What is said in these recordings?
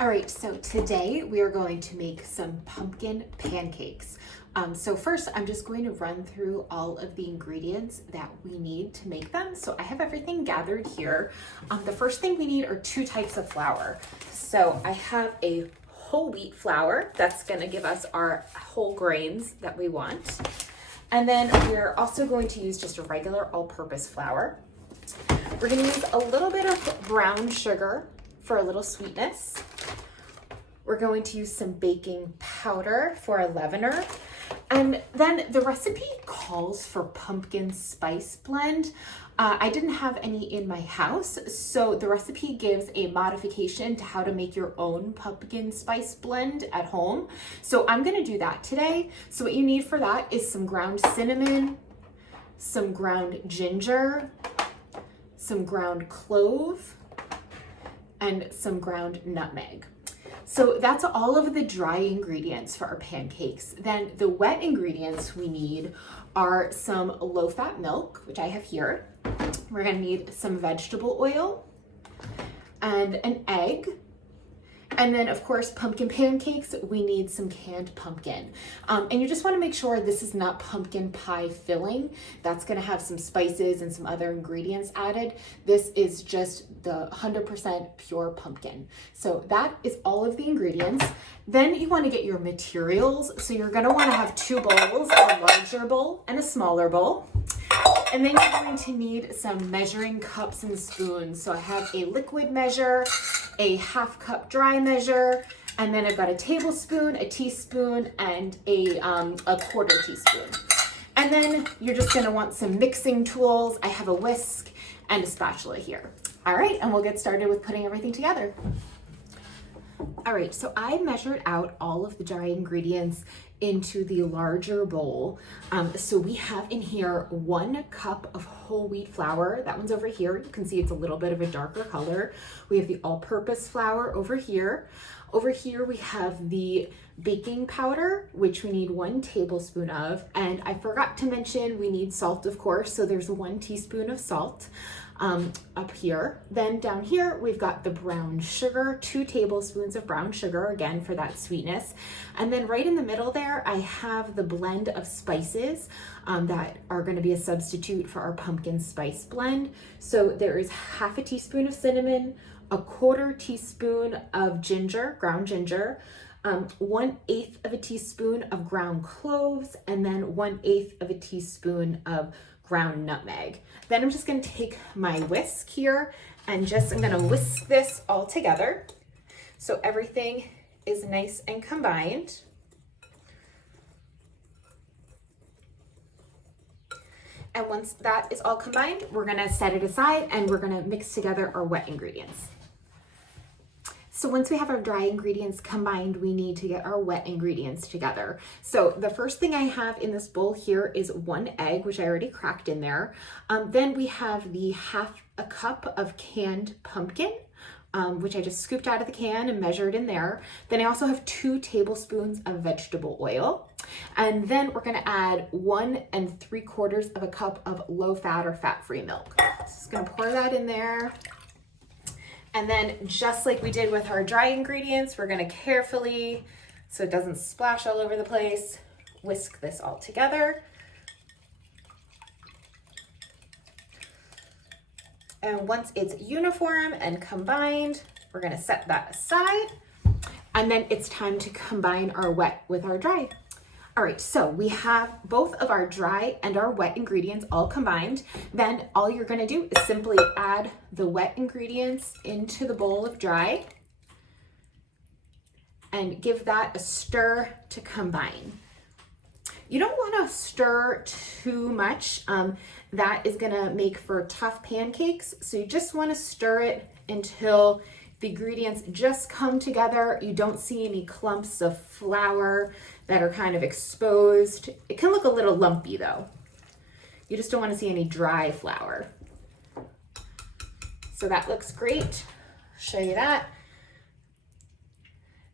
All right, so today we are going to make some pumpkin pancakes. So first, I'm just going to run through all of the ingredients that we need to make them. So I have everything gathered here. The first thing we need are two types of flour. So I have a whole wheat flour that's gonna give us our whole grains that we want. And then we're also going to use just a regular all-purpose flour. We're gonna use a little bit of brown sugar for a little sweetness. We're going to use some baking powder for a leavener. And then the recipe calls for pumpkin spice blend. I didn't have any in my house, so the recipe gives a modification to how to make your own pumpkin spice blend at home. So I'm gonna do that today. So what you need for that is some ground cinnamon, some ground ginger, some ground clove, and some ground nutmeg. So that's all of the dry ingredients for our pancakes. Then the wet ingredients we need are some low-fat milk, which I have here. We're gonna need some vegetable oil and an egg. And then of course, pumpkin pancakes, we need some canned pumpkin. And you just wanna make sure this is not pumpkin pie filling. That's gonna have some spices and some other ingredients added. This is just the 100% pure pumpkin. So that is all of the ingredients. Then you wanna get your materials. So you're gonna wanna have two bowls, a larger bowl and a smaller bowl. And then you're going to need some measuring cups and spoons. So I have a liquid measure, a half cup dry measure, and then I've got a tablespoon, a teaspoon, and a quarter teaspoon. And then you're just gonna want some mixing tools. I have a whisk and a spatula here. All right, and we'll get started with putting everything together. All right, so I measured out all of the dry ingredients into the larger bowl. So we have in here 1 cup of whole wheat flour. That one's over here. You can see it's a little bit of a darker color. We have the all-purpose flour over here. Over here we have the baking powder, which we need 1 tablespoon of. And I forgot to mention we need salt, of course. So there's 1 teaspoon of salt. Up here. Then down here, we've got the brown sugar, 2 tablespoons of brown sugar, again, for that sweetness. And then right in the middle there, I have the blend of spices that are gonna be a substitute for our pumpkin spice blend. So there is half a teaspoon of cinnamon, a quarter teaspoon of ginger, ground ginger, 1/8 of a teaspoon of ground cloves, and then 1/8 of a teaspoon of ground nutmeg. Then I'm just gonna take my whisk here and I'm gonna whisk this all together so everything is nice and combined. And once that is all combined, we're gonna set it aside and we're gonna mix together our wet ingredients. So once we have our dry ingredients combined, we need to get our wet ingredients together. So the first thing I have in this bowl here is 1 egg, which I already cracked in there. Then we have the half a cup of canned pumpkin, which I just scooped out of the can and measured in there. Then I also have 2 tablespoons of vegetable oil. And then we're gonna add 1 3/4 of a cup of low fat or fat-free milk. Just gonna pour that in there. And then just like we did with our dry ingredients, we're gonna carefully, so it doesn't splash all over the place, whisk this all together. And once it's uniform and combined, we're gonna set that aside. And then it's time to combine our wet with our dry. All right, so we have both of our dry and our wet ingredients all combined. Then all you're gonna do is simply add the wet ingredients into the bowl of dry and give that a stir to combine. You don't wanna stir too much. That is gonna make for tough pancakes. So you just wanna stir it until the ingredients just come together. You don't see any clumps of flour that are kind of exposed. It can look a little lumpy though. You just don't want to see any dry flour. So that looks great. Show you that.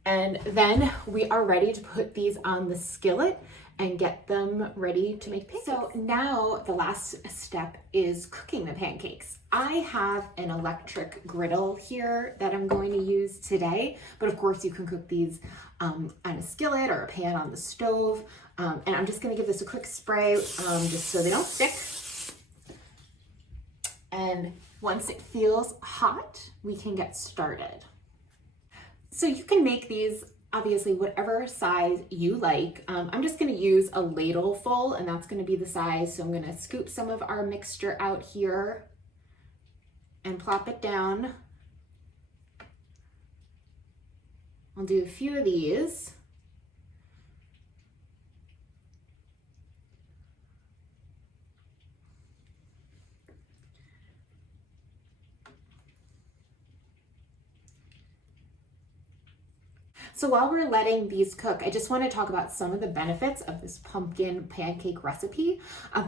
And then we are ready to put these on the skillet and get them ready to make pancakes. So now the last step is cooking the pancakes. I have an electric griddle here that I'm going to use today, but of course you can cook these on a skillet or a pan on the stove. And I'm just gonna give this a quick spray just so they don't stick. And once it feels hot, we can get started. So you can make these obviously whatever size you like. I'm just gonna use a ladle full, and that's gonna be the size. So I'm gonna scoop some of our mixture out here and plop it down. I'll do a few of these. So while we're letting these cook, I just want to talk about some of the benefits of this pumpkin pancake recipe.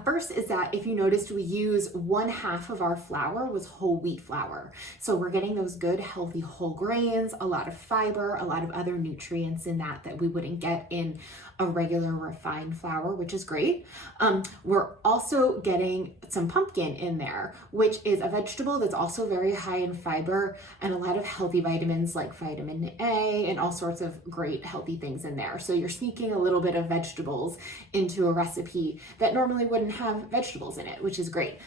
First is that if you noticed, we use 1/2 of our flour was whole wheat flour. So we're getting those good, healthy whole grains, a lot of fiber, a lot of other nutrients in that we wouldn't get in a regular refined flour, which is great. We're also getting some pumpkin in there, which is a vegetable that's also very high in fiber and a lot of healthy vitamins like vitamin A and all sorts of great healthy things in there. So you're sneaking a little bit of vegetables into a recipe that normally wouldn't have vegetables in it, which is great.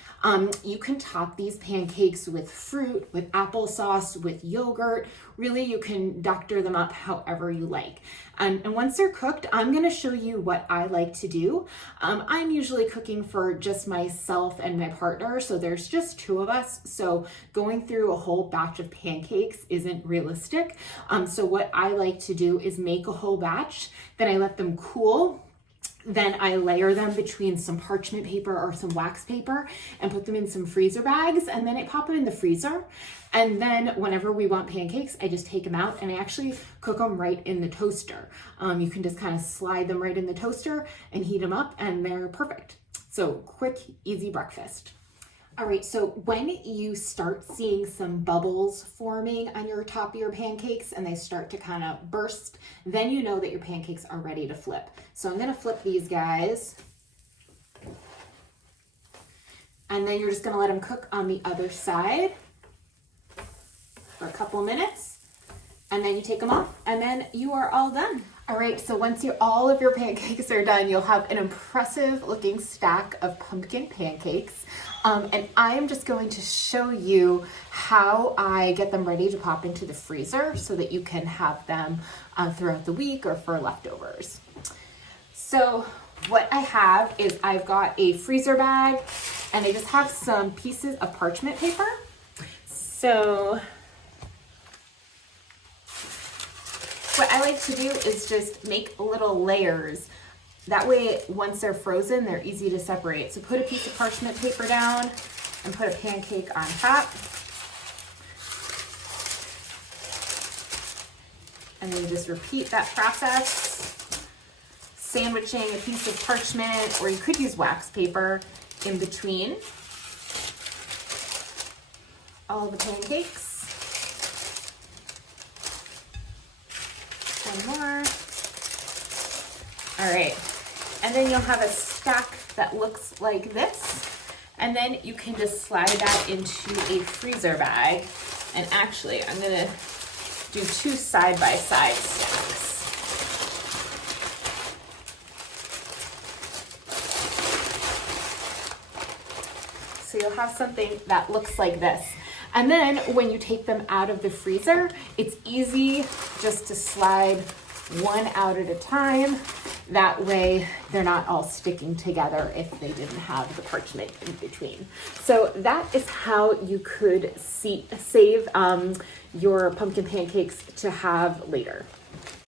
You can top these pancakes with fruit, with applesauce, with yogurt. Really, you can doctor them up however you like. And once they're cooked, I'm gonna show you what I like to do. I'm usually cooking for just myself and my partner, so there's just 2 of us. So going through a whole batch of pancakes isn't realistic. So what I like to do is make a whole batch, then I let them cool. Then I layer them between some parchment paper or some wax paper and put them in some freezer bags, and then I pop them in the freezer. And then whenever we want pancakes, I just take them out and I actually cook them right in the toaster. You can just kind of slide them right in the toaster and heat them up and they're perfect. So quick, easy breakfast. All right, so when you start seeing some bubbles forming on your top of your pancakes and they start to kind of burst, then you know that your pancakes are ready to flip. So I'm gonna flip these guys. And then you're just gonna let them cook on the other side for a couple minutes. And then you take them off and then you are all done. All right, so once all of your pancakes are done, you'll have an impressive looking stack of pumpkin pancakes. And I am just going to show you how I get them ready to pop into the freezer so that you can have them throughout the week or for leftovers. So what I have is I've got a freezer bag and I just have some pieces of parchment paper. So what I like to do is just make little layers. That way, once they're frozen, they're easy to separate. So put a piece of parchment paper down and put a pancake on top. And then you just repeat that process, sandwiching a piece of parchment, or you could use wax paper in between all the pancakes. One more. All right, and then you'll have a stack that looks like this, and then you can just slide that into a freezer bag. And actually, I'm gonna do 2 side-by-side stacks. So you'll have something that looks like this. And then when you take them out of the freezer, it's easy just to slide one out at a time. That way they're not all sticking together if they didn't have the parchment in between. So that is how you could save your pumpkin pancakes to have later.